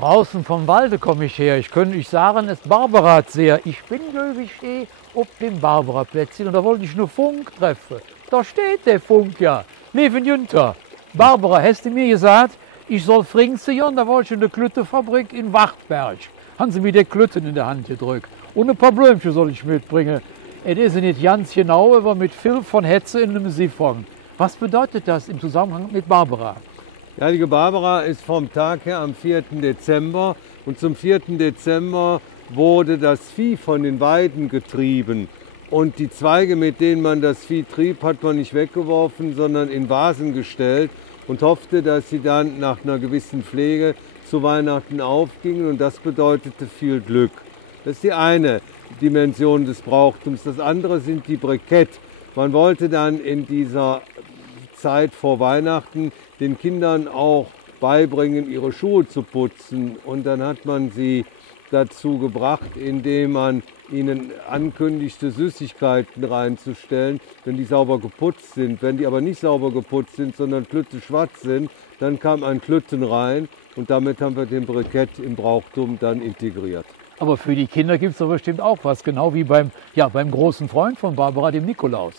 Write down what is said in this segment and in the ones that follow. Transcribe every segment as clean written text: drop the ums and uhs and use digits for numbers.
Draußen vom Walde komme ich her. Ich könnte nicht sagen, es Barbara sehr. Ich bin glücklich auf dem Barbara-Plätzchen und da wollte ich nur Funk treffen. Da steht der Funk ja. Liefen Jünter. Barbara, hast du mir gesagt, ich soll Fringse und da wollte ich in der Klüttefabrik in Wachtberg. Haben sie mir die Klütten in der Hand gedrückt. Und ein paar Blümchen soll ich mitbringen. Es ist nicht ganz genau, aber mit viel von Hetze in einem Siphon. Was bedeutet das im Zusammenhang mit Barbara? Die heilige Barbara ist vom Tag her am 4. Dezember und zum 4. Dezember wurde das Vieh von den Weiden getrieben. Und die Zweige, mit denen man das Vieh trieb, hat man nicht weggeworfen, sondern in Vasen gestellt und hoffte, dass sie dann nach einer gewissen Pflege zu Weihnachten aufgingen und das bedeutete viel Glück. Das ist die eine Dimension des Brauchtums. Das andere sind die Briketts. Man wollte dann in dieser Zeit vor Weihnachten den Kindern auch beibringen, ihre Schuhe zu putzen. Und dann hat man sie dazu gebracht, indem man ihnen ankündigte, Süßigkeiten reinzustellen, wenn die sauber geputzt sind. Wenn die aber nicht sauber geputzt sind, sondern klütteschwarz sind, dann kam ein Klütten rein und damit haben wir den Brikett im Brauchtum dann integriert. Aber für die Kinder gibt es doch bestimmt auch was, genau wie beim großen Freund von Barbara, dem Nikolaus.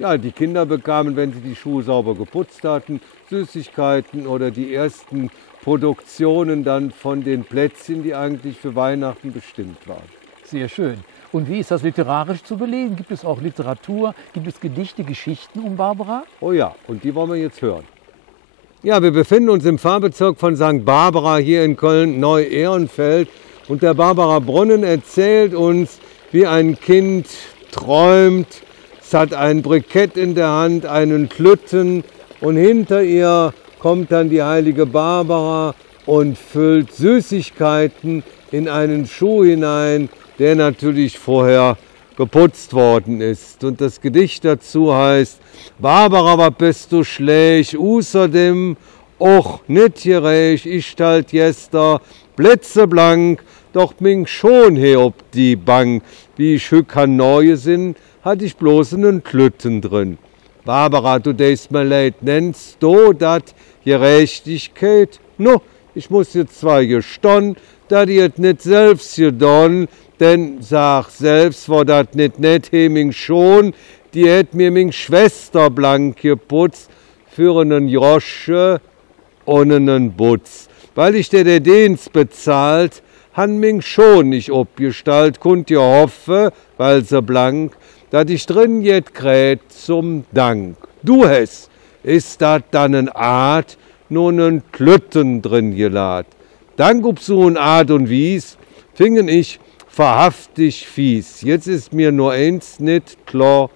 Ja, die Kinder bekamen, wenn sie die Schuhe sauber geputzt hatten, Süßigkeiten oder die ersten Produktionen dann von den Plätzchen, die eigentlich für Weihnachten bestimmt waren. Sehr schön. Und wie ist das literarisch zu belegen? Gibt es auch Literatur, gibt es Gedichte, Geschichten um Barbara? Oh ja, und die wollen wir jetzt hören. Ja, wir befinden uns im Pfarrbezirk von St. Barbara hier in Köln-Neu-Ehrenfeld. Und der Barbara Brunnen erzählt uns, wie ein Kind träumt. Es hat ein Brikett in der Hand, einen Klütten und hinter ihr kommt dann die heilige Barbara und füllt Süßigkeiten in einen Schuh hinein, der natürlich vorher geputzt worden ist. Und das Gedicht dazu heißt: Barbara, was bist du schlecht, außerdem och nit gerecht, ich stalt jester blitzeblank, doch ming schon he ob die Bank, wie ich hück han neue sind, hat ich bloß einen Klütten drin. Barbara, du deist mir leid, nennst du dat Gerechtigkeit? No, ich muss jetzt zwar gestehen, da die et nit selbst gedon, denn sag selbst, war dat nit net heming schon, die hätt mir ming Schwester blank geputzt, für einen Josche und einen Butz. Weil ich der Dienst bezahlt, han ming schon nicht obgestalt, kunt ihr hoffe, weil se blank, dat ich drin jet krät zum Dank. Du hes, ist dat dann en Art, nun en Klütten drin gelad. Dank ob so en Art und Wies, fingen ich verhaftig fies. Jetzt ist mir nur eins nit klar,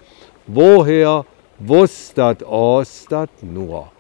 woher wusst dat aus dat nur.